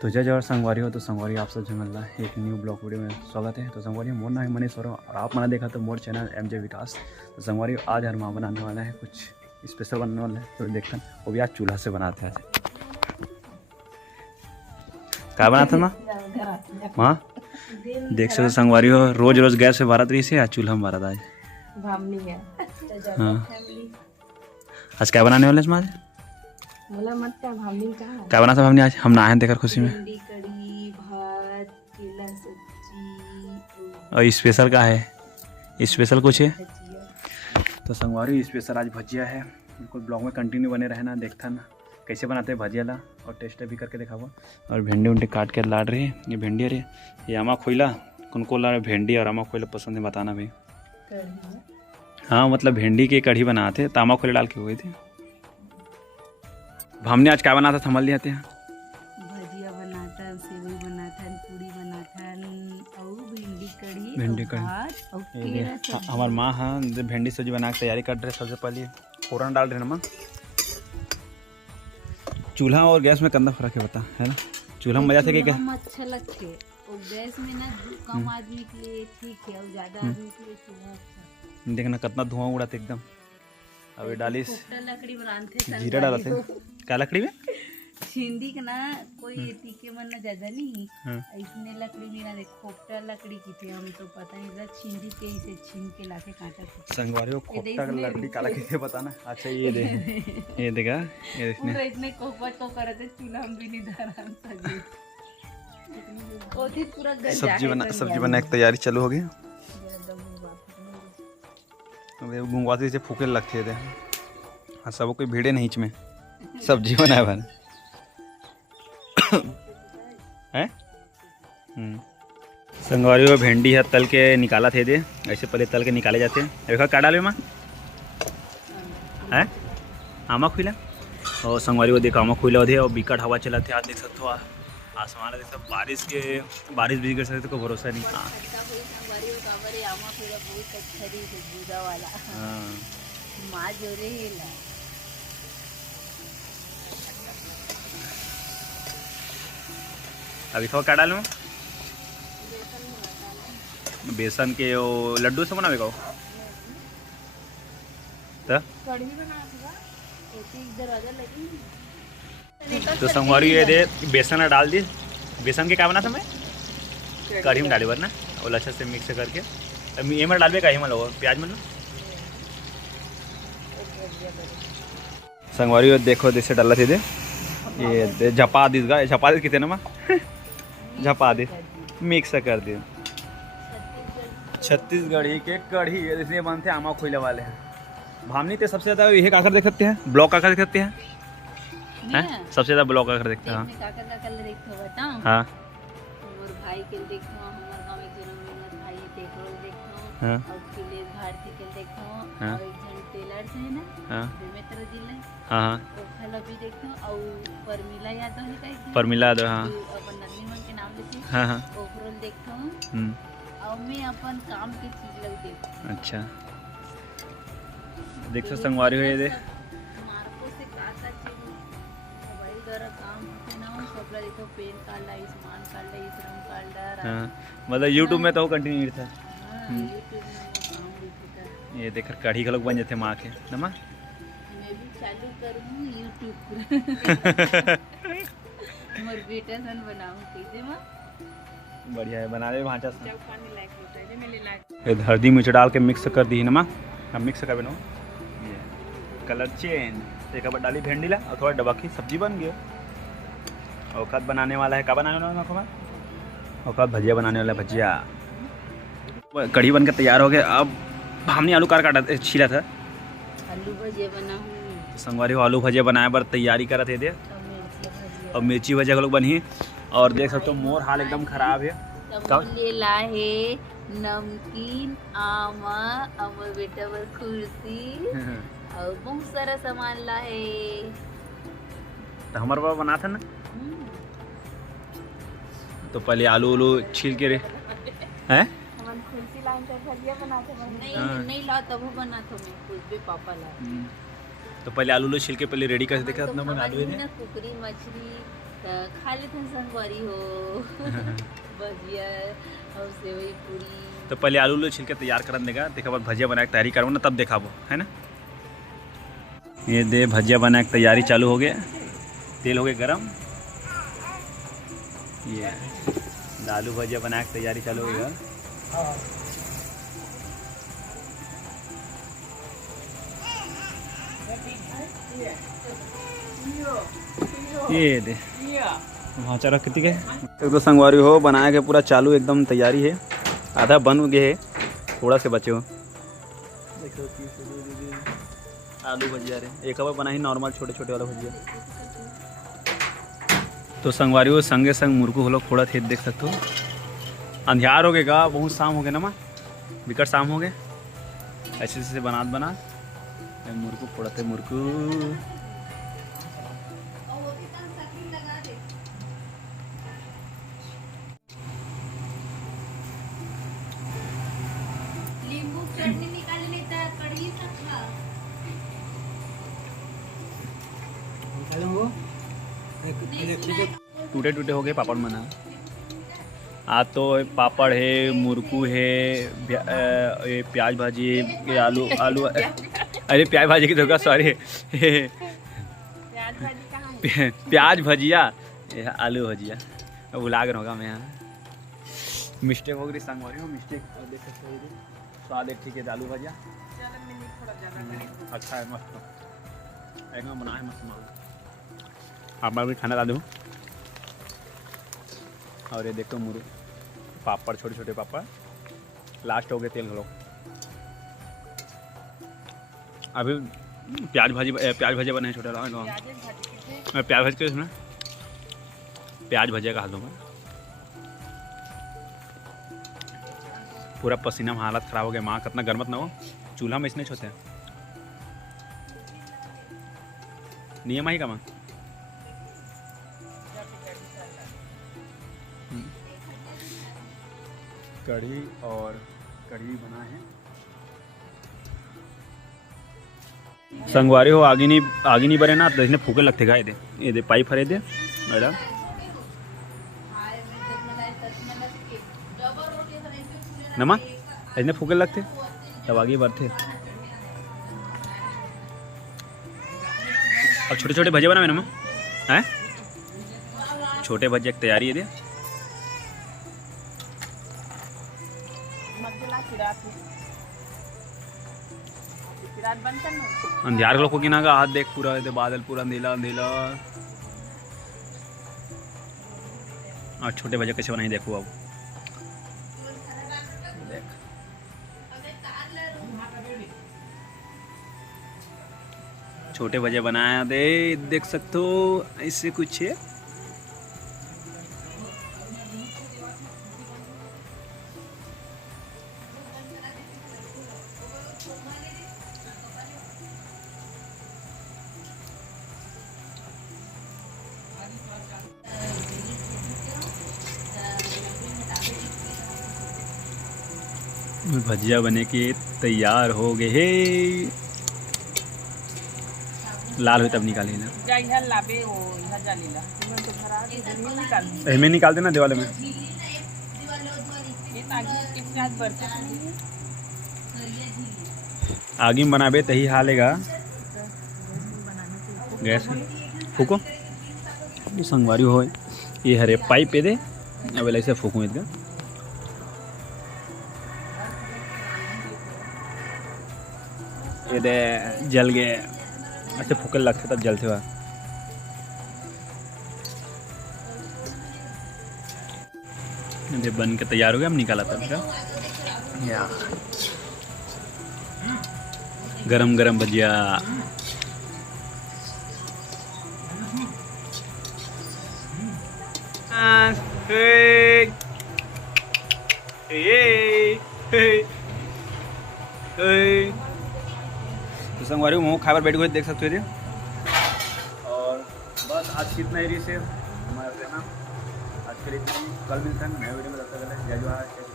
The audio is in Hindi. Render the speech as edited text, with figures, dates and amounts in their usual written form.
तो जय जय और संगवारी हो। तो संगवारी आप सब मिलना एक न्यू ब्लॉग वीडियो में स्वागत है। तो संगवारी मोर नाम है मनीष और आप मैंने देखा तो मोर चैनल एमजे विकास। तो संगवारी आज हर माँ बनाने वाला है, कुछ स्पेशल बनने वाला है, तो देखते हैं। वो भी आज चूल्हा से बनाते हैं। आज क्या बनाते हैं माँ? देख सकते संगवारी हो, रोज रोज गैस से बारात रही से, आज चूल्हा में बारात। आज हाँ, आज क्या बनाने वाले माँ? क्या बना था हमने आज? हम नहाए देखकर खुशी में। कढ़ी, भात, केला सब्जी। और स्पेशल का है? स्पेशल कुछ है तो संगवारी स्पेशल आज भजिया है। बिल्कुल ब्लॉग में कंटिन्यू बने रहना, देखता ना कैसे बनाते हैं भजिया ला, और टेस्ट भी करके दिखावा। और भिंडी उंडी काट के लाड़ रही है। ये भिंडी अरे ये आमा खोइला, उनको ला भिंडी और आमा खोइला पसंद है, बताना भाई। हाँ मतलब भिंडी की कढ़ी बनाते तो आमा खोइला डाल के हुए थे। हमने आज क्या बना था थमल लिया थे? भजिया बनाता, सेवई बनाता, पूरी बनाता और भिंडी भिंडी कढ़ी और केला सब्जी। हमारे माँ हाँ भिंडी सब्जी बना के तैयारी कर रहे। सबसे पहले फोरन डाल रहे ना माँ। चूल्हा और गैस में कंधा फर्क है बता, है ना? चूल्हा में मजा से क्या अच्छा लगते और गैस में ना कम आदमी के लिए ठीक है और ज्यादा आदमी के लिए चूल्हा अच्छा। देखना कितना धुआं उड़ाते एकदम। अभी डाली लकड़ी बनाते, जीरा डालते क्या लकड़ी में छिंदी के ना कोई तीखे मन ना ज्यादा नहीं। इसने लकड़ी में ना खोपटा लकड़ी की थी, हम तो पता नहीं था छिंदी के इसे छीन के लाके काटा था। संगवारी को खोपटा लकड़ी काला कैसे बताना? अच्छा ये दे, ये देखा ये इसने पूरा इतने कोपट को करते चूल्हा हम भी नहीं धराम सजी ओती पूरा गल जाके सब्जी बनाने की तैयारी चालू हो गई। अबे गुंगवाती से फूके लगते थे। हाँ सब कोई भीड़े नहीं इसमें सब्जी बनाए बन है। संगवारी में भिंडी है तल के निकाला थे दे, ऐसे पहले तल के निकाले जाते हैं। देखा क्या डाले माँ है? आमा खुला और संगवारी को देखा आमा खुला थे और बिकट हवा चला थे। आज देख सकते हो आसमान देख सकते, बारिश भी कर सकते, कोई भरोसा नहीं। अभी थोड़ा क्या डालूं? बेसन के वो लड्डू से बनावे का तो संगवारी ये दे बेसन डाल दी। बेसन के क्या बना था मैं? कढ़ी में डाले वरना और अच्छा से मिक्स करके ये में डाल कढ़ी में लो प्याज में लो। संगवारी देखो जैसे डाला थे दे ये झपा दी कितने ना माँ झपा दे मिक्स कर दे। छत्तीसगढ़ी के कढ़ी इसलिए बनते हैं आमा खोइले वाले हैं। भामनी तो सबसे ज़्यादा यही काकर देख सकते हैं, ब्लॉक काकर देख सकते हैं, हैं सबसे ज़्यादा ब्लॉक काकर देखते हैं। हाँ और भाई के देखो हमारे गांव में जन्म भाई देखो हाँ और किले भारती के देखो हाँ और एक जन टेलर से है ना हाँ में तरह जिले हाँ हाँ तो खला भी देखो और परमिला यादव है कहीं परमिला यादव हाँ अपन नंदी मन के नाम लेते हाँ हाँ ओवरऑल देखो और मैं अपन काम की चीज लग देखो। अच्छा देख सकते संगवारी हो ये दे मार्को से काटा चीज मोबाइल द्वारा काम होते ना सबला देखो पेन काला आयुष्मान कार्ड श्रम कार्ड हाँ मतलब यूट्यूब में तो कंटिन्यू था। यूट्यूब में काम दिखता ये देखकर कढ़ी का लोग बन जाते माँ के ना माँ। मैं भी चालू करूँ यूट्यूब मोर बेटा सन बनाऊँ कैसे माँ बढ़िया है बना ले भांचा से। जब खाने लायक होता है मेरे लायक ये हल्दी मिर्च डाल के मिक्स कर दी है ना माँ। अब मिक्स कर बनो ये कलर चेंज एक बार डाली भिंडी ला और थोड़ा डबा की सब्जी बन गया। औकात बनाने वाला है, क्या बनाने वाला है? औकात भजिया बनाने वाला है, भजिया। कढ़ी बनकर तैयार हो गया। अब हमने आलू काटा छीला था, आलू भजिया बनाऊँ। संगवारी को आलू भजिया बनाए पर तैयारी करा थे दे और मिर्ची भजिया का लोग बनी। और देख सकते हो मोर हाल एकदम खराब है। ले ला है नमकीन आमा अमर बेटा पर कुर्सी और बहुत सारा सामान ला है। तो हमारे पापा बना था ना तो पहले आलू उलू छील के हैं कुर्सी लाइन कर भजिया बनाते नहीं ला तब बना तो मैं खुद भी पापा ला। तो पहले आलू छील के पहले रेडी कर देखा अपना बना आलू कुकरी मछली तो खा लेते हैं संगवारी हो भजिया और सेवई पूरी। तो पहले आलू उलू छिलके तैयार कर देगा, देखा बाद भजिया बना के तैयारी करूँ ना तब देखाबो, है ना। ये दे भजिया बना के तैयारी चालू हो गया, तेल हो गया गरम। ये आलू भजिया बना के तैयारी चालू हो गया। ये दे वहाँ चारा कितनी है एक तो संगवारी हो बनाया के पूरा चालू एकदम तैयारी है, आधा बन गए है, थोड़ा से बचे हो। देखो आलू भजिया रे एक बार बना ही नॉर्मल छोटे छोटे वाला भजिया। तो संगवारी हो संगे संग मुर्गू हो लोग थोड़ा थे देख सकते हो। अंधियार हो गएगा, बहुत शाम हो गया ना माँ, विकट शाम हो गए। ऐसे ऐसे बना मुर्गू फोड़ा थे मुर्गू। चटनी निकाल लेता कढ़ी टूटे टूटे हो गए पापड़ बना। आज तो पापड़ है, मुर्कू है, प्याज भाजी, ये आलू आलू अरे प्याज भाजी की धोखा सॉरी प्याज भजिया, आलू भजिया भुला कर होगा मैं यहाँ। मिस्टेक हो गई संगवारी हो, मिस्टेक देख सकते हो। स्वाद एक ठीक है आलू भजिया अच्छा है, मस्त एकदम बना है मस्त। आप भी खाना ला दो। और ये देखो मुर्ग पापड़, छोटे छोटे पापड़ लास्ट हो गए तेल घलो। अभी प्याज भाजी बने छोटा प्याज भाजी के प्याज भजिया का हाल दूँगा। पूरा पसीना में हालत ख़राब हो गया। माँ कितना गर्मत ना हो, चूल्हा में इसने छोते हैं नियम ही का माँ। कढ़ी और कढ़ी बना है। संगवारी हो आगे नहीं बने ना तो इसने फूके लगते गा। ये दे पाइप हरे दे मैडम नमा इसने फूके लगते तब आगे बढ़ते। अब छोटे छोटे भजे बना नमा हैं, छोटे भजे की तैयारी है दे। अंधियार लोग को गिना का हाथ देख पूरा बादल पूरा नीला नीला। और छोटे भजे कैसे बनाई देखो अब देख। छोटे भजे बनाया दे देख सकते हो ऐसे कुछ है। भजिया बने के तैयार हो गए है। लाल हो तब निकाले ना, में निकाल देना दिवाले में। आगे में बनाबे तही हालेगा गैस फूको। तो संगवारी हो ये हरे पाइप पे दे अब ऐसे फूकूँ इसका। ये दे जल गए ऐसे फूकल लगते तब जलते हुआ। ये बन के तैयार हो गया, हम निकाला तब का। या गरम गरम भजिया। तो संगवारी मोमो खाए बैठ गए देख सकते हो। और बस आज की इतना एरिया से हमारे ना आज के लिए कल मिलते हैं नए वीडियो में। जय जवाहर।